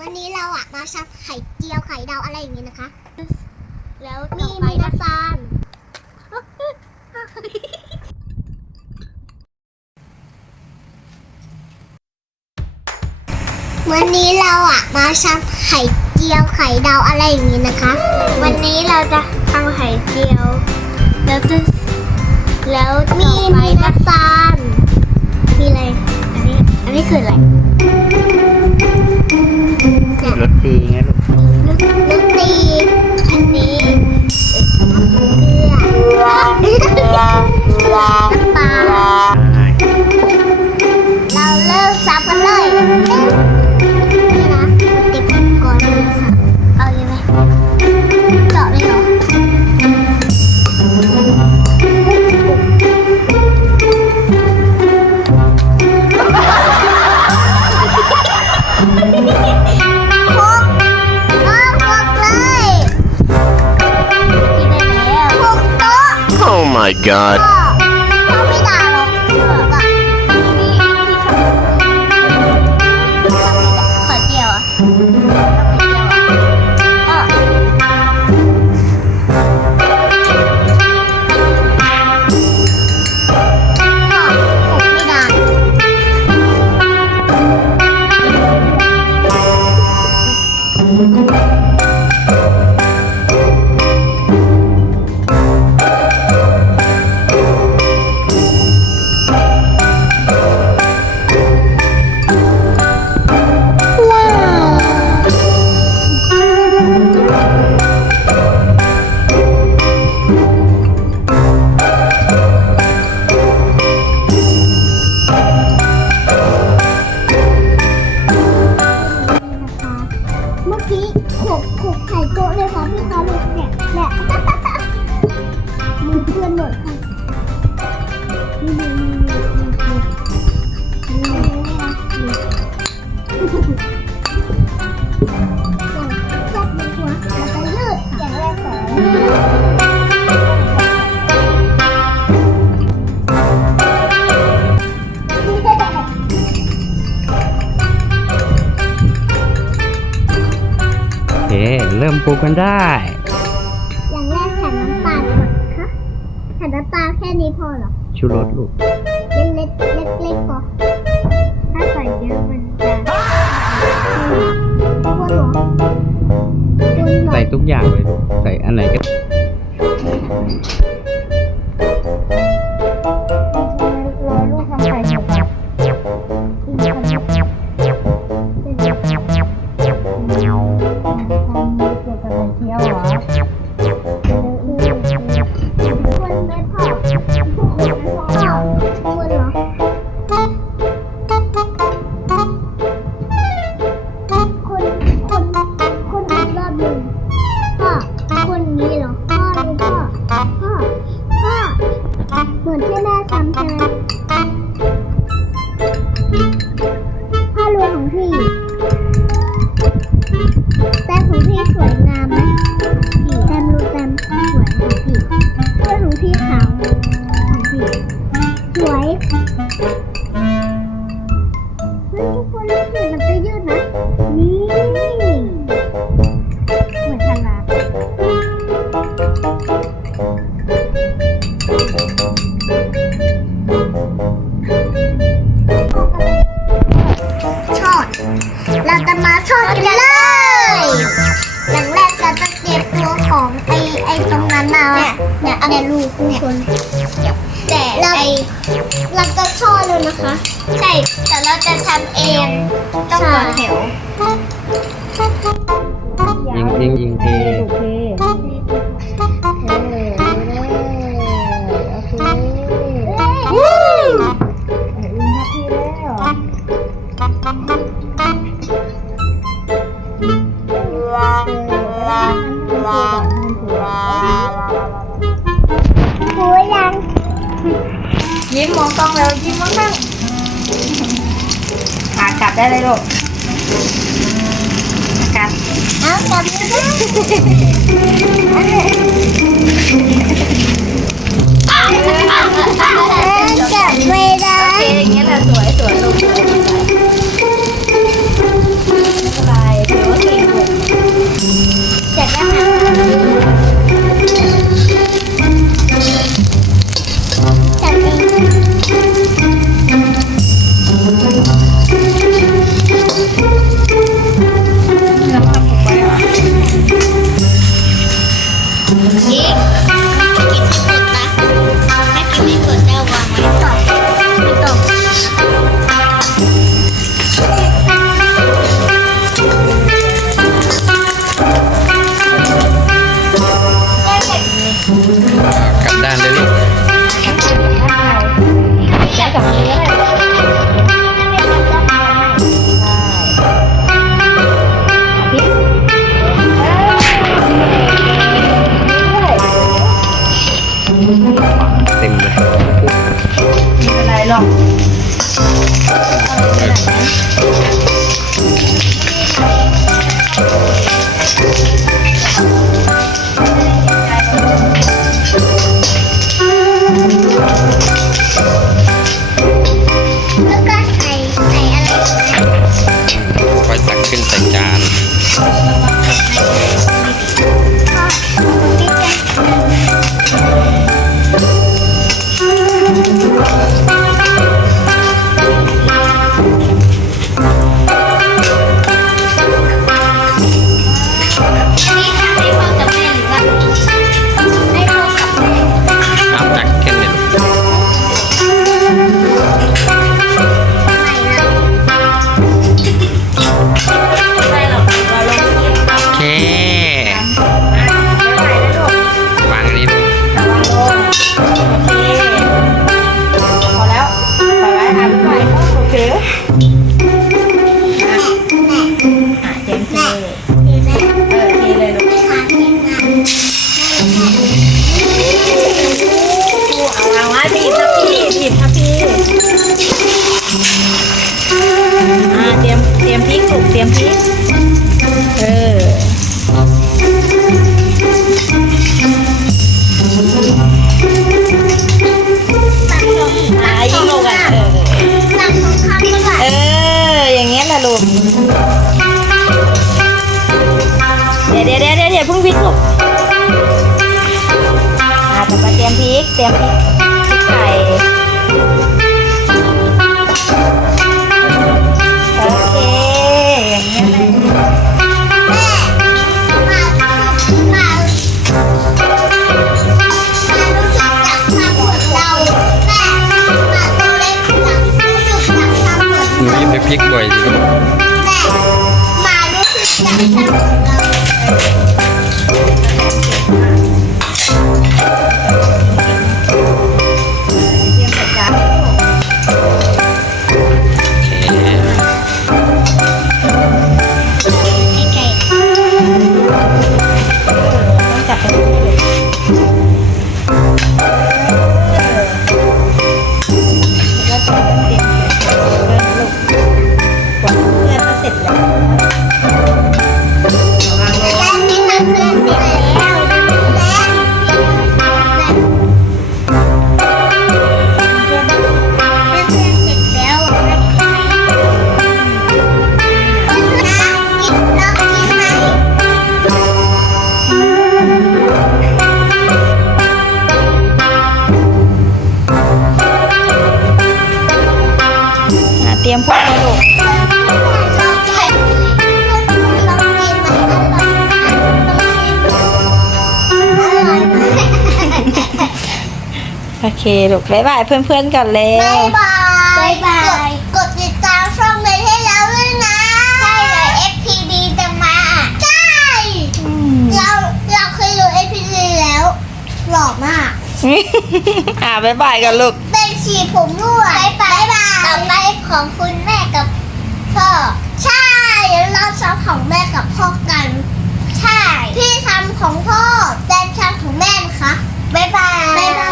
วันนี้เราอะมาชักไข่เจียวไข่ดาวอะไรอย่างงี้นะคะ แล้วมีต่อไปมีนะน้ำตาลวันนี้เราอะมาชักไข่เจียวไข่ดาวอะไรอย่างงี้นะคะ วันนี้เราจะทำไข่เจียว แล้วจะแล้วมีต่อไปมีนะน้ำตาลมีอะไร อันนี้ อันนี้คืออะไรร god. ก็เขาไม่ด่าหรอกเผื่อก็นี่ที่ทำขอเจียวอะไข่เจียวอะก็ก็คงไม่ด่า มือเพื่อนหมดค่ะนี่นี่นี่นี่นี่นี่นี่แซ่บในหัวมันจะยืดอย่างแรกก่อนโอเคเริ่มปลูกกันได้ นี้พอเหรอชูรสลูกเล็กเล็กเล็กเล็กๆก่อนถ้าใส่เยอะมันจะคนเหรอคนเหรอใส่ทุกอย่างเลยลูกใส่อันไหนก็ อดเลยนะคะใช่ แต่เราจะทำเอง ต้องต่อแถว ยิงยิงยิงเทวู้หูยังยิ้มมองกล้องแล้วยิ้มมองข้างขา กลับได้เลยลูกกลับเอากลับไม่ได้ ดี๋ยวเดี๋ยวเดี๋ยวเดี๋ยวพิ่งพริกลูกอ่าต่อไปเตรียมพริกเตรียมพริกพริกไทยโอเคอย่างเงี้ยเลยหนูอย่าไปพลิกบ่อยสิลูก โอเคลูกบ๊ายบายเพื่อนๆก่อนเล้ว บายบาย กดติดตามช่องเลยให้แล้วด้วยนะ ใช่เลย FPD จะมา ใช่ เราเราเคยดูเอพีดีแล้วหล่อมาก อ่าบ๊ายบายกันลูก เป็นฉีดผมด้วยบายบายบายต่อไปของคุณแม่กับพ่อ ใช่เราชอบของแม่กับพ่อกัน ใช่ พี่ทำของพ่อแต่ทำของแม่นะคะบายบายบายบาย